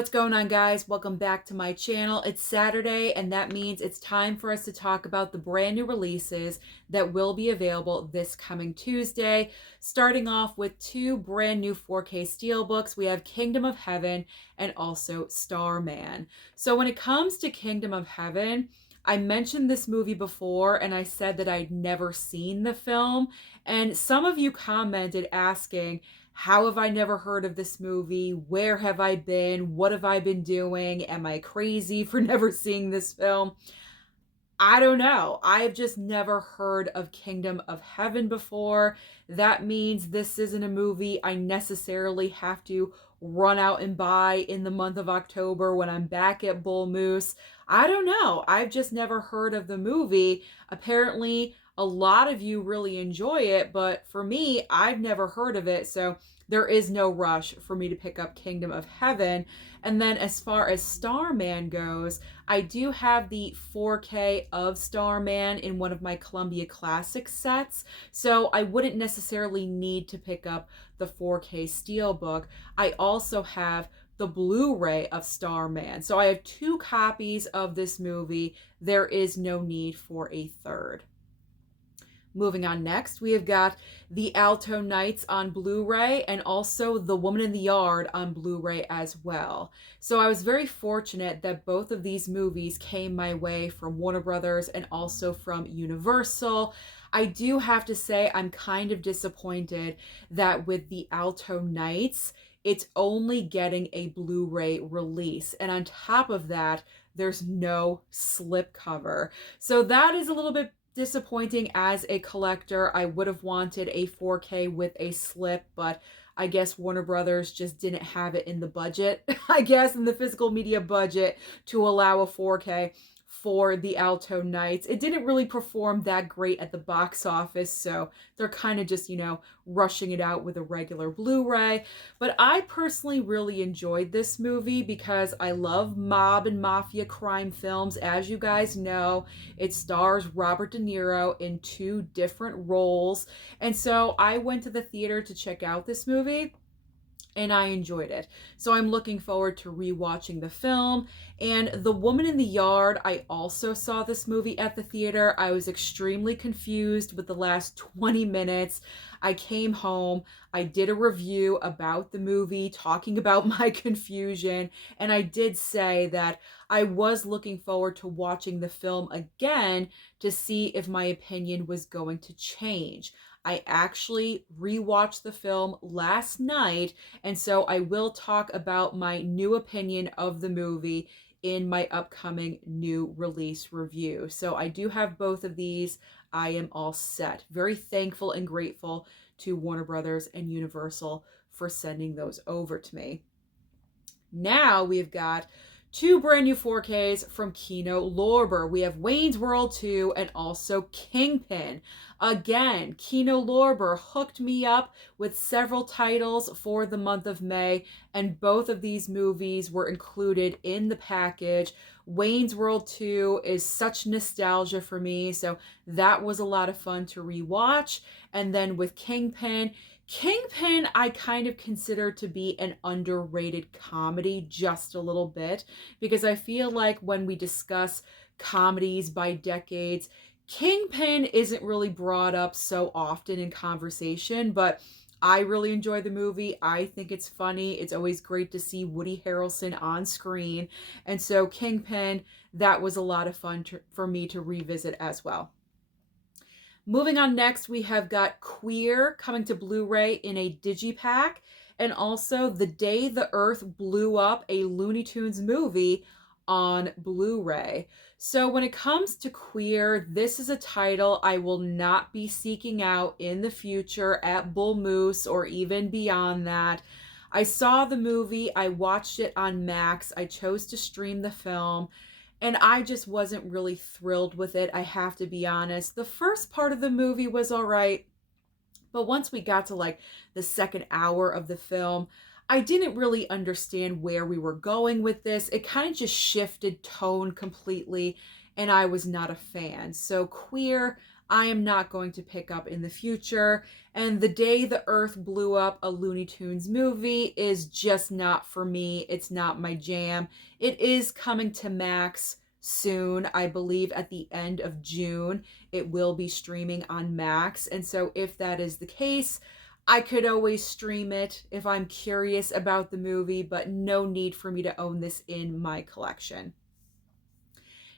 What's going on, guys? Welcome back to my channel. It's Saturday, and that means it's time for us to talk about the brand new releases that will be available this coming Tuesday. Starting off with two brand new 4K steelbooks, we have Kingdom of Heaven and also Starman. So when it comes to Kingdom of Heaven, I mentioned this movie before and I said that I'd never seen the film, and some of you commented asking, how have I never heard of this movie? Where have I been? What have I been doing? Am I crazy for never seeing this film? I don't know. I have just never heard of Kingdom of Heaven before. That means this isn't a movie I necessarily have to run out and buy in the month of October when I'm back at Bull Moose. I don't know. I've just never heard of the movie. Apparently, a lot of you really enjoy it, but for me, I've never heard of it, so there is no rush for me to pick up Kingdom of Heaven. And then as far as Starman goes, I do have the 4K of Starman in one of my Columbia Classic sets, so I wouldn't necessarily need to pick up the 4K Steelbook. I also have the Blu-ray of Starman. So I have two copies of this movie. There is no need for a third. Moving on next, we have got the Alto Knights on Blu-ray and also The Woman in the Yard on Blu-ray as well. So I was very fortunate that both of these movies came my way from Warner Brothers and also from Universal. I do have to say I'm kind of disappointed that with the Alto Knights, it's only getting a Blu-ray release. And on top of that, there's no slipcover. So that is a little bit disappointing as a collector. I would have wanted a 4K with a slip, but I guess Warner Brothers just didn't have it in the budget, I guess in the physical media budget, to allow a 4K for the Alto Knights. It didn't really perform that great at the box office, so they're kind of just, rushing it out with a regular Blu-ray. But I personally really enjoyed this movie because I love mob and mafia crime films. As you guys know, it stars Robert De Niro in two different roles. And so I went to the theater to check out this movie, and I enjoyed it. So I'm looking forward to rewatching the film. And The Woman in the Yard, I also saw this movie at the theater. I was extremely confused with the last 20 minutes. I came home, I did a review about the movie, talking about my confusion, and I did say that I was looking forward to watching the film again to see if my opinion was going to change. I actually rewatched the film last night, and so I will talk about my new opinion of the movie in my upcoming new release review. So I do have both of these. I am all set. Very thankful and grateful to Warner Brothers and Universal for sending those over to me. Now we've got two brand new 4Ks from Kino Lorber. We have Wayne's World 2 and also Kingpin. Again, Kino Lorber hooked me up with several titles for the month of May, and both of these movies were included in the package. Wayne's World 2 is such nostalgia for me, so that was a lot of fun to rewatch. And then with Kingpin, I kind of consider to be an underrated comedy just a little bit, because I feel like when we discuss comedies by decades, Kingpin isn't really brought up so often in conversation, but I really enjoy the movie. I think it's funny. It's always great to see Woody Harrelson on screen. And so Kingpin, that was a lot of fun for me to revisit as well. Moving on next, we have got Queer coming to Blu-ray in a digipack, and also The Day the Earth Blew Up, a Looney Tunes movie on Blu-ray. So when it comes to Queer, this is a title I will not be seeking out in the future at Bull Moose or even beyond that. I saw the movie, I watched it on Max, I chose to stream the film, and I just wasn't really thrilled with it, I have to be honest. The first part of the movie was all right, but once we got to like the second hour of the film, I didn't really understand where we were going with this. It kind of just shifted tone completely, and I was not a fan. So Queer, I am not going to pick up in the future. And The Day the Earth Blew Up, a Looney Tunes movie, is just not for me. It's not my jam. It is coming to Max soon, I believe at the end of June. It will be streaming on Max. And so if that is the case, I could always stream it if I'm curious about the movie, but no need for me to own this in my collection.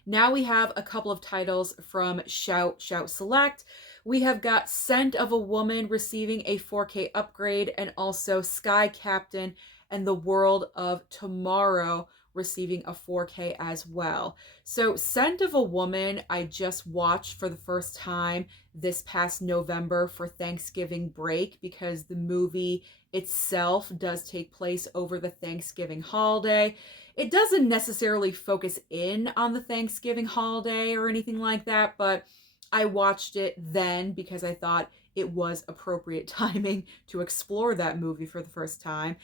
Now we have a couple of titles from Shout Select. We have got Scent of a Woman receiving a 4K upgrade, and also Sky Captain and the World of Tomorrow receiving a 4K as well. So Scent of a Woman, I just watched for the first time this past November for Thanksgiving break, because the movie itself does take place over the Thanksgiving holiday. It doesn't necessarily focus in on the Thanksgiving holiday or anything like that, but I watched it then because I thought it was appropriate timing to explore that movie for the first time.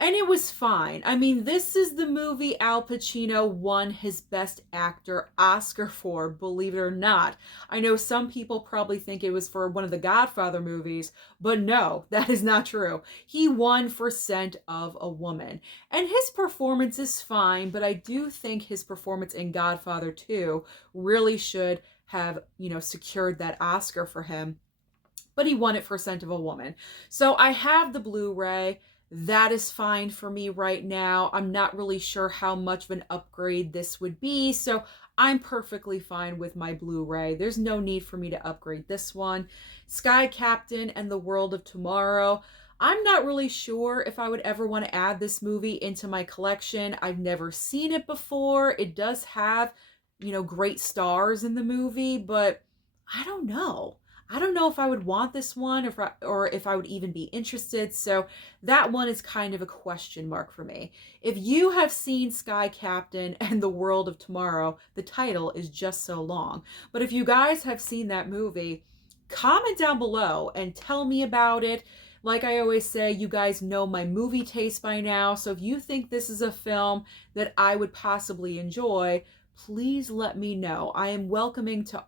And it was fine. I mean, this is the movie Al Pacino won his Best Actor Oscar for, believe it or not. I know some people probably think it was for one of the Godfather movies, but no, that is not true. He won for Scent of a Woman. And his performance is fine, but I do think his performance in Godfather 2 really should have, secured that Oscar for him. But he won it for Scent of a Woman. So I have the Blu-ray. That is fine for me right now. I'm not really sure how much of an upgrade this would be, so I'm perfectly fine with my Blu-ray. There's no need for me to upgrade this one. Sky Captain and the World of Tomorrow. I'm not really sure if I would ever want to add this movie into my collection. I've never seen it before. It does have, great stars in the movie, but I don't know. I don't know if I would want this one or if I would even be interested. So that one is kind of a question mark for me. If you have seen Sky Captain and the World of Tomorrow, the title is just so long. But if you guys have seen that movie, comment down below and tell me about it. Like I always say, you guys know my movie taste by now. So if you think this is a film that I would possibly enjoy, please let me know. I am welcoming to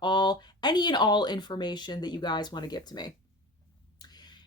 any and all information that you guys want to give to me.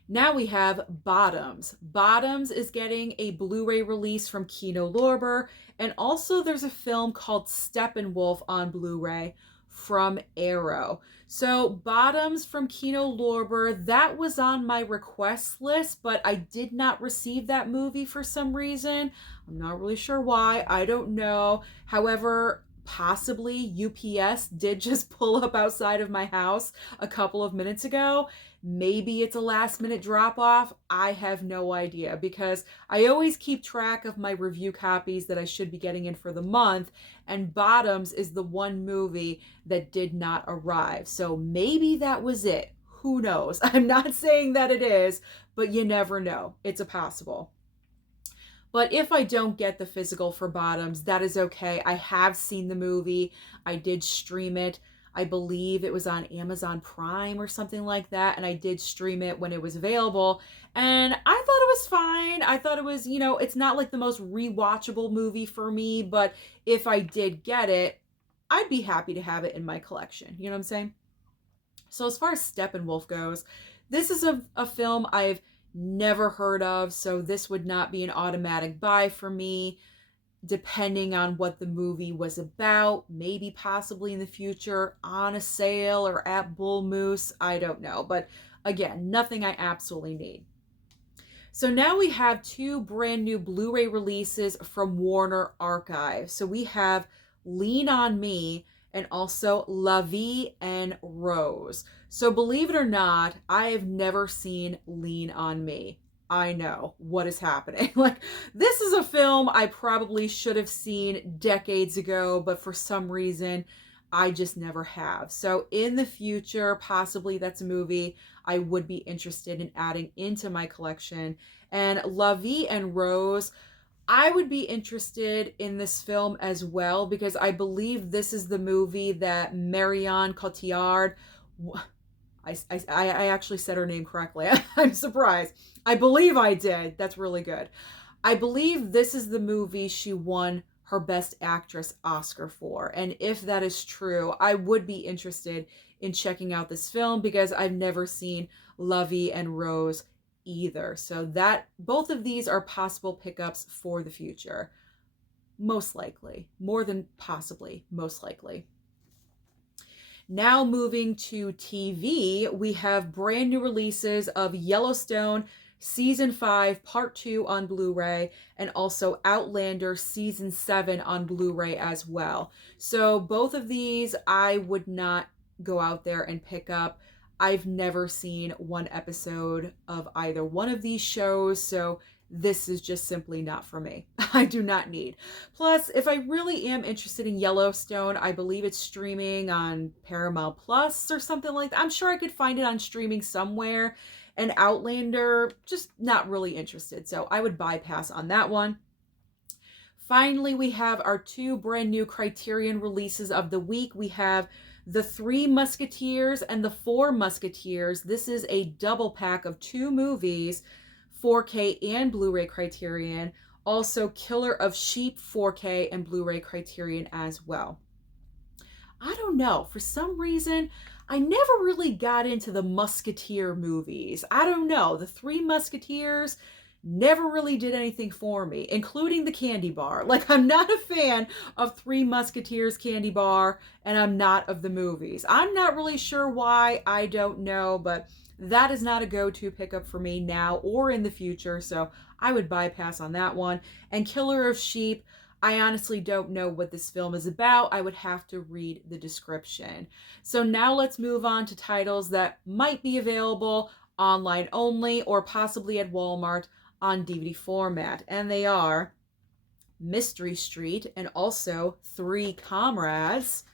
Now we have Bottoms. Bottoms is getting a Blu-ray release from Kino Lorber, and also there's a film called Steppenwolf on Blu-ray from Arrow. So Bottoms from Kino Lorber, that was on my request list, but I did not receive that movie for some reason. I'm not really sure why. I don't know. However, possibly UPS did just pull up outside of my house a couple of minutes ago. Maybe it's a last minute drop off. I have no idea, because I always keep track of my review copies that I should be getting in for the month, and Bottoms is the one movie that did not arrive. So maybe that was it. Who knows? I'm not saying that it is, but you never know. It's a possible. But if I don't get the physical for Bottoms, that is okay. I have seen the movie. I did stream it. I believe it was on Amazon Prime or something like that. And I did stream it when it was available. And I thought it was fine. I thought it was, it's not like the most rewatchable movie for me. But if I did get it, I'd be happy to have it in my collection. You know what I'm saying? So as far as Steppenwolf goes, this is a film I've never heard of, so this would not be an automatic buy for me. Depending on what the movie was about, maybe possibly in the future on a sale or at Bull Moose, I don't know. But again, nothing I absolutely need. So now we have two brand new Blu-ray releases from Warner Archive. So we have Lean on Me and also Vie En Rose. So believe it or not, I have never seen Lean on Me. I know what is happening. Like, this is a film I probably should have seen decades ago, but for some reason, I just never have. So in the future, possibly that's a movie I would be interested in adding into my collection. And Vie En Rose, I would be interested in this film as well, because I believe this is the movie that Marion Cotillard, I actually said her name correctly. I'm surprised. I believe I did. That's really good. I believe this is the movie she won her Best Actress Oscar for. And if that is true, I would be interested in checking out this film because I've never seen Vie En Rose either. So that both of these are possible pickups for the future. Most likely. More than possibly. Most likely. Now moving to TV, we have brand new releases of Yellowstone Season 5 Part 2 on Blu-ray, and also Outlander Season 7 on Blu-ray as well. So both of these I would not go out there and pick up. I've never seen one episode of either one of these shows, so this is just simply not for me. I do not need. Plus, if I really am interested in Yellowstone, I believe it's streaming on Paramount Plus or something like that. I'm sure I could find it on streaming somewhere. And Outlander, just not really interested. So I would bypass on that one. Finally, we have our two brand new Criterion releases of the week. We have The Three Musketeers and The Four Musketeers. This is a double pack of 2 movies, 4K and Blu-ray Criterion. Also Killer of Sheep 4K and Blu-ray Criterion as well. I don't know, for some reason I never really got into the Musketeer movies. I don't know, the Three Musketeers never really did anything for me, including the candy bar. Like, I'm not a fan of Three Musketeers candy bar, and I'm not of the movies. I'm not really sure why, I don't know, but that is not a go-to pickup for me now or in the future, so I would bypass on that one. And Killer of Sheep, I honestly don't know what this film is about. I would have to read the description. So now let's move on to titles that might be available online only or possibly at Walmart on DVD format. And they are Mystery Street and also Three Comrades.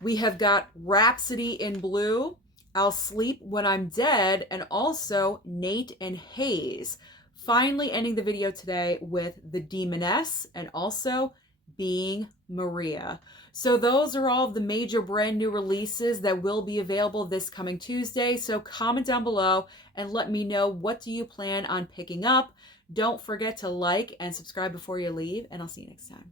We have got Rhapsody in Blue, I'll Sleep When I'm Dead, and also Nate and Hayes. Finally ending the video today with The Demoness and also Being Maria. So those are all of the major brand new releases that will be available this coming Tuesday. So comment down below and let me know, what do you plan on picking up? Don't forget to like and subscribe before you leave, and I'll see you next time.